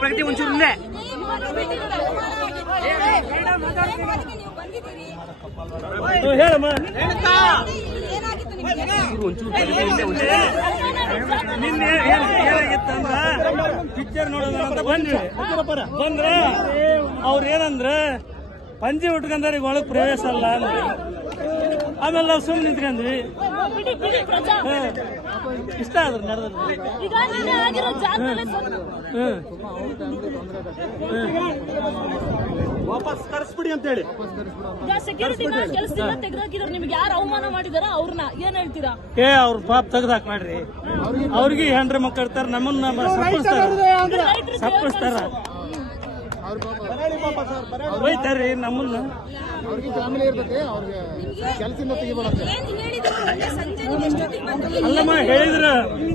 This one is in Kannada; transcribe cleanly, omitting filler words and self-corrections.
ಪ್ರಗತಿ ಒಂಚೂರು ಮುಂದೆ ಹೇಳಮ್ಮ. ನಿನ್ನೆ ಏನಾಗಿತ್ತಂದ್ರ ಪಿಕ್ಚರ್ ನೋಡೋಣ ಅಂತ ಬಂದ್ರ ಅವ್ರ ಏನಂದ್ರ ಪಂಜಿ ಉಟ್ಕೊಂಡವ್ರಿಗೆ ಒಳಗ್ ಪ್ರವೇಶ ಅಲ್ಲ ಅಂದ್ರೆ ಆಮೇಲೆ ನಾವು ಸುಮ್ಮನೆ ನಿಂತ್ಕೊಂಡ್ವಿ. ಇಷ್ಟ ಆದ್ರ ನಡೆದ ವಾಪಸ್ ಕರೆಸ್ಬಿಡಿ ಅಂತ ಹೇಳಿ ತೆಗೆದಾಕಿದ್ರು. ನಿಮ್ಗೆ ಯಾರು ಅವಮಾನ ಮಾಡಿದಾರ ಅವ್ರನ್ನ ಏನ್ ಹೇಳ್ತೀರಾ? ಅವ್ರ ಪಾಪ ತೆಗ್ದಾಕ್ ಮಾಡ್ರಿ. ಅವ್ರಿಗೆ ಹೆಂಡ್ರ ಮಕ್ಕಳು ಇರ್ತಾರ, ನಮ್ಮನ್ನ ಸಪ್ಪಿಸ್ತಾರ, ಬೈತಾರ್ರಿ ನಮ್ಮನ್ನ. ಅವ್ರಿಗೆ ಫ್ಯಾಮಿಲಿ ಇರ್ತದೆ, ಅವ್ರಿಗೆ ಕೆಲಸದಿಂದ ತೆಗಿಬಾರ್ದು. ಅಲ್ಲಮ್ಮ ಹೇಳಿದ್ರ